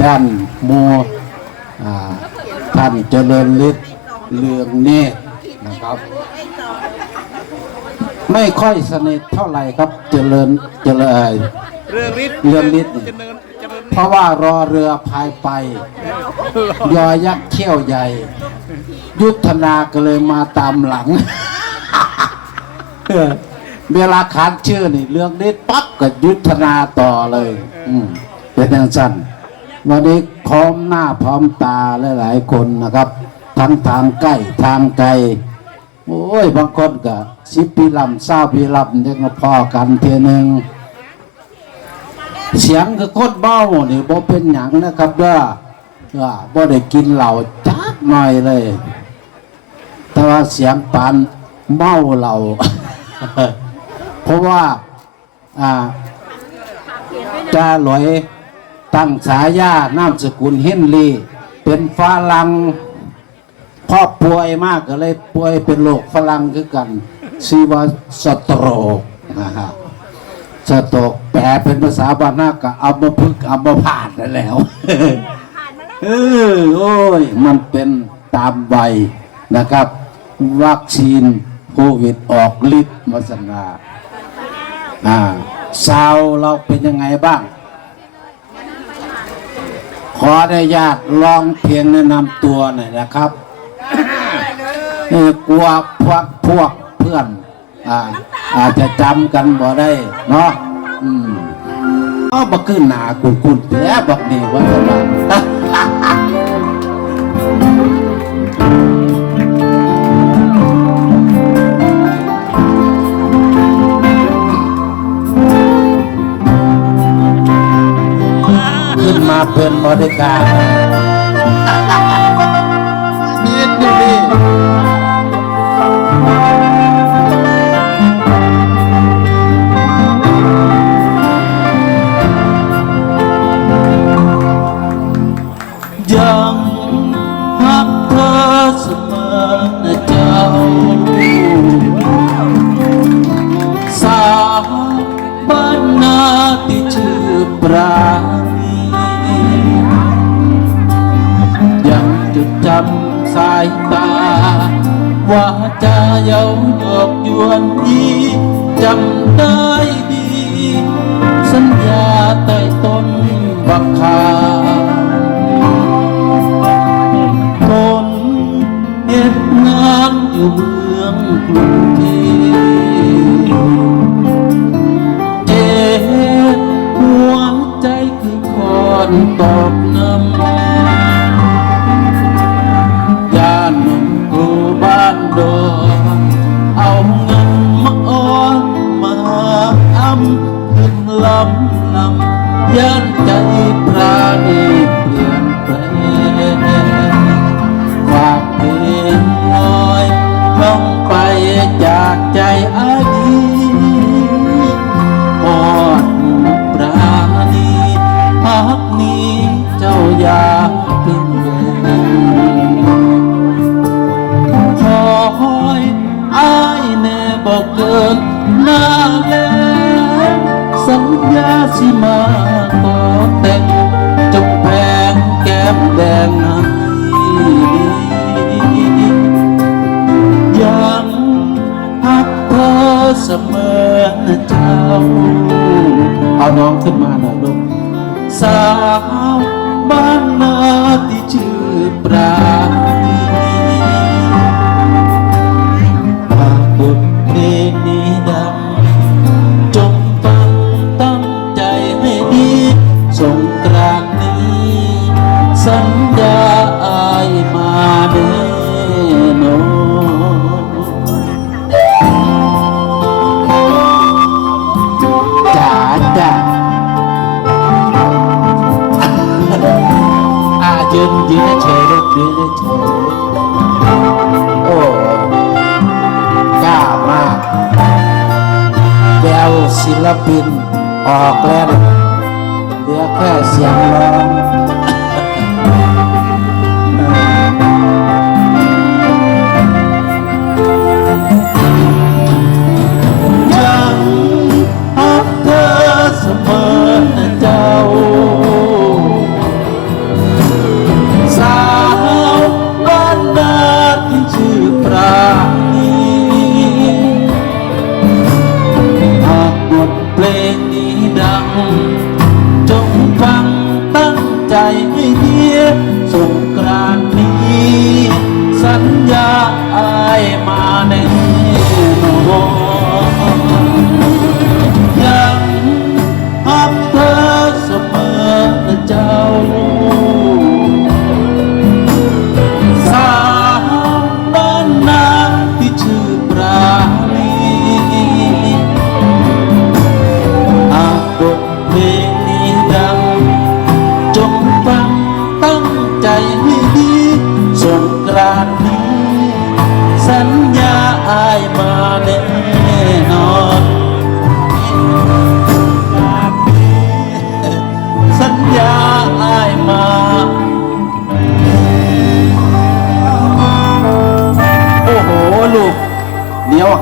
แป้นโมท่านเจริญฤทธิ์เรืองเนตรนะครับไม่ค่อยสนิทเท่าไหร่ครับเจริญเรื่องฤทธิ์เพราะว่ารอเรือพายไปยอยักษ์เขี้ยวใหญ่ยุทธนาก็เลยมาตามหลังเวลาขานชื่อนี่เรื่องฤทธิ์ปั๊บก็ยุทธนาต่อเลยเป็นอย่างสั้นวันนี้พร้อมหน้าพร้อมตาหลายๆคนนะครับทั้งทางใกล้ทางไกลโอ้ยบางคนก็10 ปีลำ20 ปีลำยังมาพอกันเทีนึงเสียงคือโคตรเบานี่บ่เป็นหยังนะครับว่าบ่ได้กินเหล้าจักหน่อยเลยแต่ว่าเสียงปานเมาเหล้า เพราะว่าจ่าหลอยตั้งฉายานามสกุลเฮนรี่เป็นฝรั่งพ่อป่วยมากก็เลยป่วยเป็นโรคฝรั่งคือกันชื่อว่าสโตรกสโตรกแปลเป็นภาษาบ้านนาก็อัมพฤกษ์อัมพาตนั่นแล้วโอ้ยมันเป็นตามวัยนะครับวัคซีนโควิดออกฤทธิ์มาสนาสาวเราเป็นยังไงบ้างขออนุญาตลองเพียงแนะนำตัวหน่อยนะครับกลัวพวกเพื่อนอาจจะจำกันบ่ได้เนาะบักขึ้นหนากุนแต่บักนี่ว่าจะมาขึ้นมาเป็นบริการนี่ดูดิยังรักเธอเสมอนะเจ้าสาวบ้านนาที่ชื่อปราณียังจดจำสายตาว่าจะเย้ายอกยวนยีจำได้ดีสัญญาใต้ต้นบักคาคนเหตุงานอยู่เมืองกรุงเทพเจ็บหัวใจคือคอนตอกน้ำย่านหนุ่มกรูบ้านดอนเอาเงินมาอ้อนมาอ้ำขึ้นลำย่านใจพระนีเปลี่ยนแปลงฝากเพลงลอยลงไปจากใจอดีตทอดปราณีพักนี้เจ้าอย่าเพิ่งเดินคอยอ้ายแน่บอกเกินหน้าแล้วสัญญาสิมาขอแต่งจงแพงแก้มแดงให้ยังรักเธอเสมอนะเจ้าเอาน้องขึ้นมาหน่อยลูกสาวบ้านนาที่ชื่อปราณีฝากบทเพลงนี้ดังจงฟังตั้งใจให้ดีสงกรานต์นี้สัญญาอายมาเด้อนอจ้ายืนเฉยลูกยืนเฉยโอ้กล้ามากแววศิลปินออกแล้วเหลือแค่เสียงร้องยังรักเธอเสมอนะเจ้า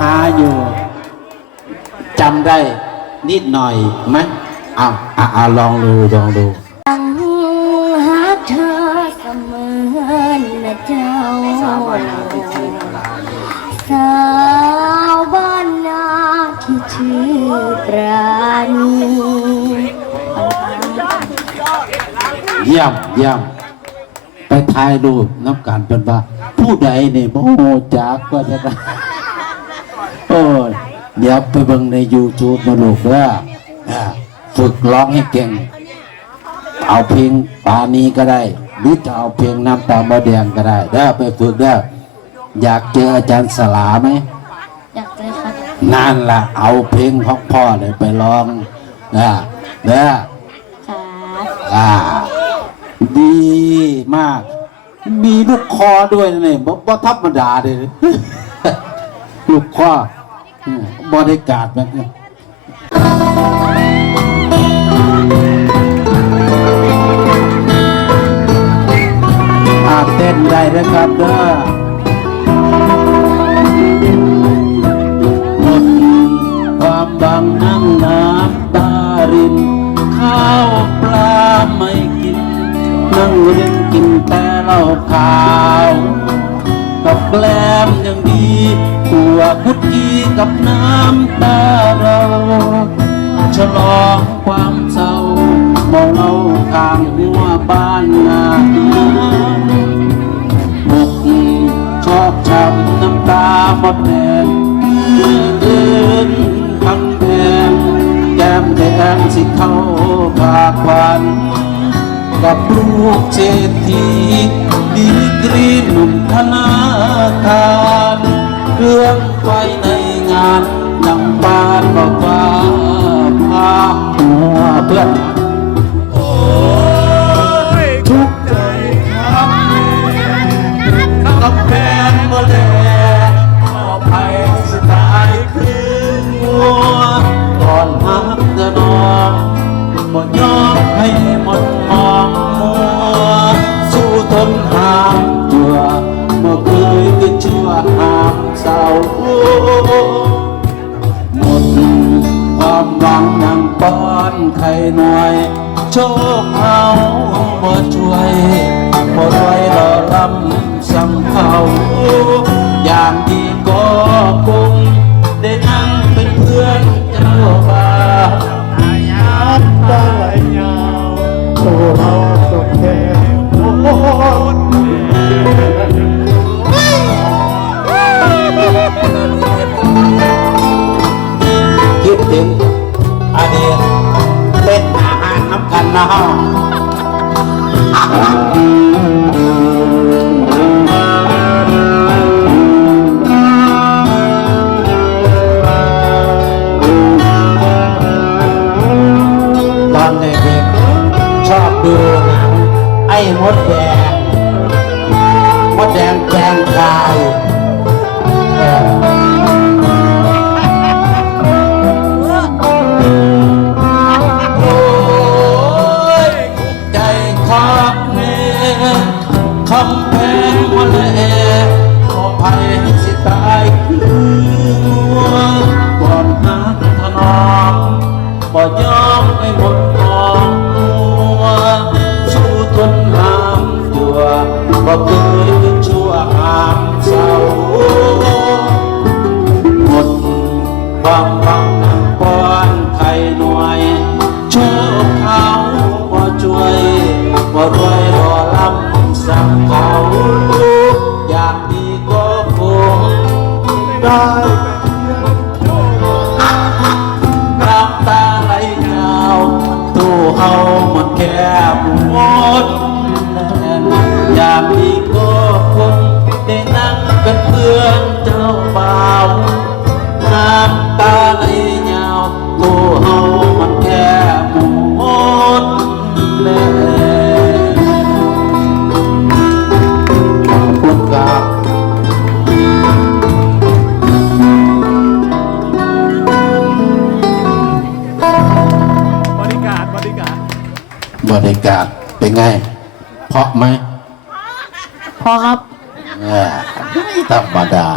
หาอยู่จำได้นิดหน่อยไหมเอาลองดูยังหาเธอเสมอนะเจ้าสาวบ้านนาที่ชื่อปราณีเยี่ยมไปถ่ายรูปน้ำการเป็นว่าผู้ใดเนี่ยโมโหจากก็จะได้โอ้ยเดี๋ยวไปเบิ่งใน YouTube มาลูกว่าฝึกร้องให้เก่งเอาเพลงปานี้ก็ได้หรือจะเอาเพลงน้ำตาบะแดงก็ได้ไปฝึกอยากเจออาจารย์สลาไหมอยากเจอครับนั่นล่ะเอาเพลงของพ่อเลยไปร้องดีมากมีลูกคอด้วยนี่บ่ธรรมดาเลยลูกคอบริการแบบนี้เต้นได้นะครับหมดความบังนั่งน้ำตารินข้าวปลาไม่กินนั่งเล่นกินแต่เหล้าขาวกับแกล้มยังดีตัวพุทธีกับน้ำตาเราฉลองความเศร้ามองเราข้างหัวบ้านนาชอบช้ำน้ำตาหมดแดงเดินคำแดงแก้มแดงสิเข้าปากหวานกับลูกเศรษฐีดีกรีหนุ่มธนาคารเครื่องไฟในงานนังบ้านบอกว่าพาหัวเพื่อนทุกใจครับกับแฟนมาแลขอภัยสไตล์คืองัวก่อนหักจะนอนบ่ยอมให้หมดมองมัวสู้ทนหามตัวบ่เคยคิดชั่วหามเศร้าหมดความหวังนั่งป้อนไข่หน่อยโชคเอาบ่ช่วยบ่รวยรอลำซ้ำเขาอย่างที่ก็คงได้นั่งเป็นเพื่อนเจ้าบ่าวน้ำตาไหลยาวโอ้เฮาตกแค่คิดถึงอดีตเล่นอาหารน้ำกันนะฮะตอนเด็กๆชอบดูหนังไอ้มดแดงแปลงกายคำแพงวันแลขอภัยสิตายคืองัวก่อนหักถนอมบ่ยอมให้หมดมองมัวสู้ทนหามตัวบ่เคยคิดชั่วหามเศร้าหมดความหวังนั่งป้อนไข่หน่วยโชคเขาบ่ช่วยบ่รวยรอลำสั่งเขาอย่างดีก็คงได้น้ำตาไหลยาวตู้เฮามันแคบหมดอย่างดีก็คงได้นั่งเป็นเพื่อนเจ้าบ่าวน้ำตาไหลยาวตู้เฮามันแคบหมดบริการเป็นไงเพราะไหมพอครับไม่ธรรมดา